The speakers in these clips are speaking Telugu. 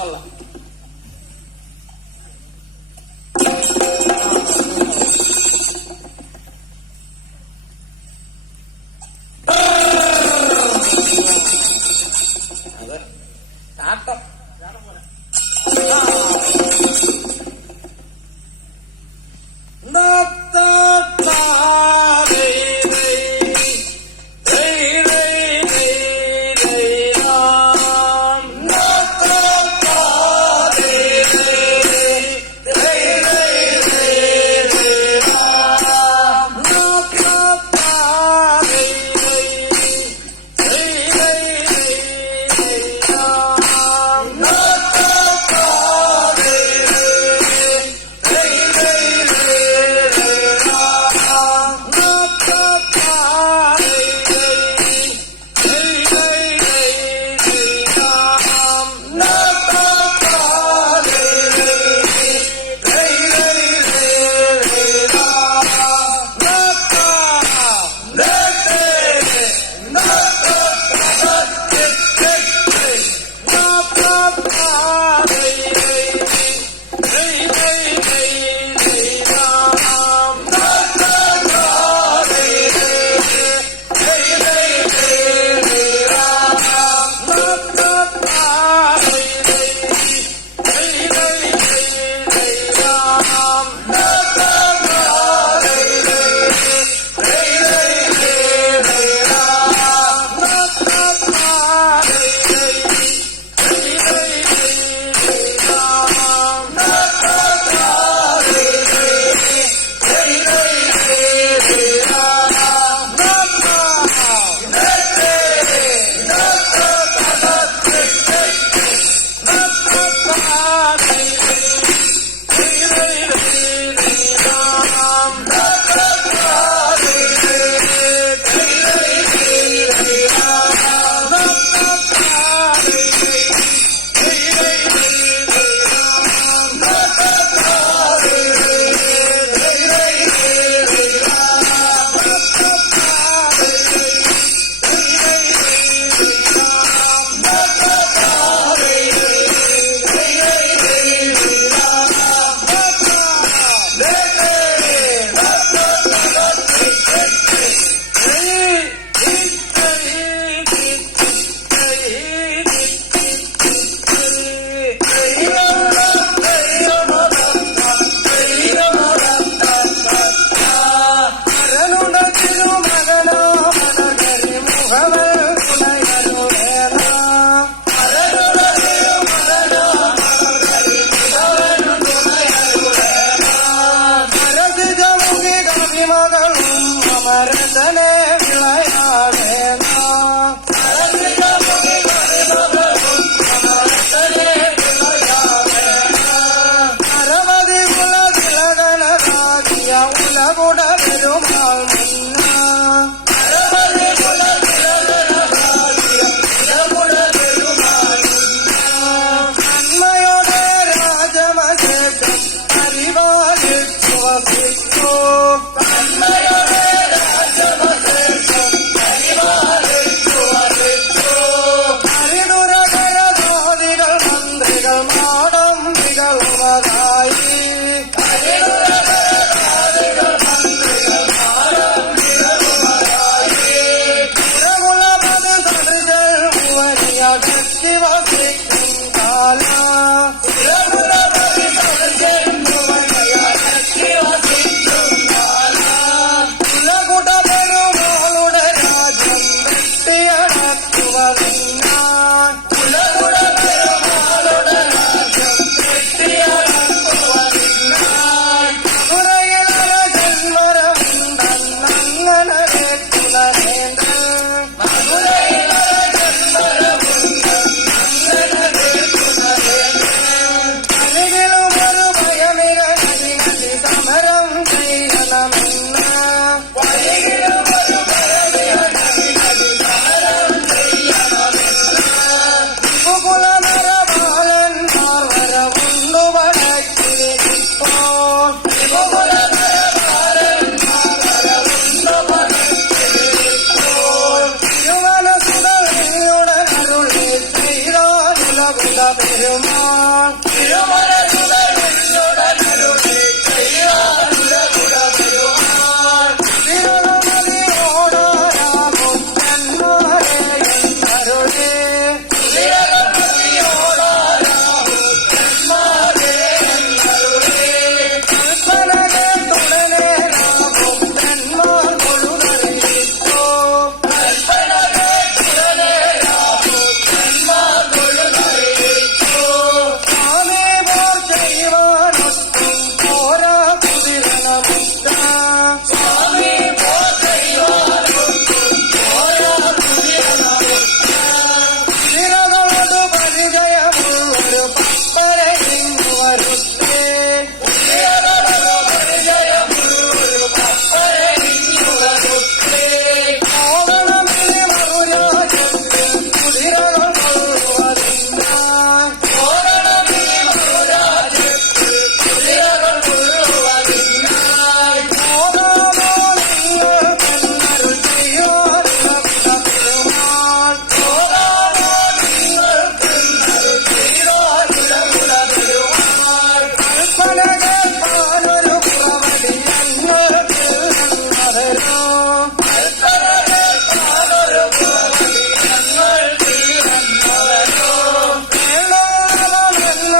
Allah darling.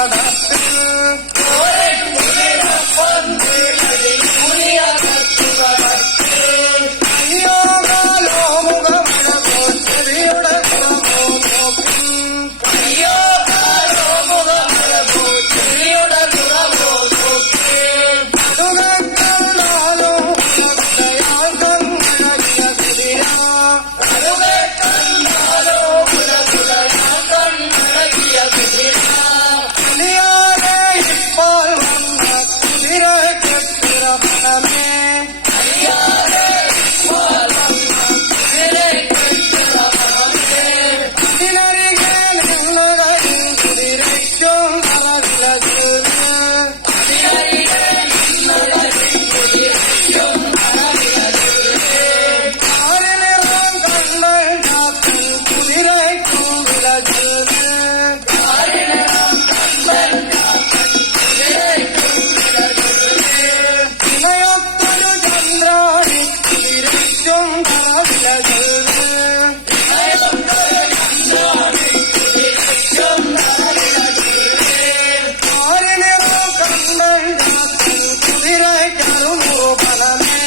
da da na na na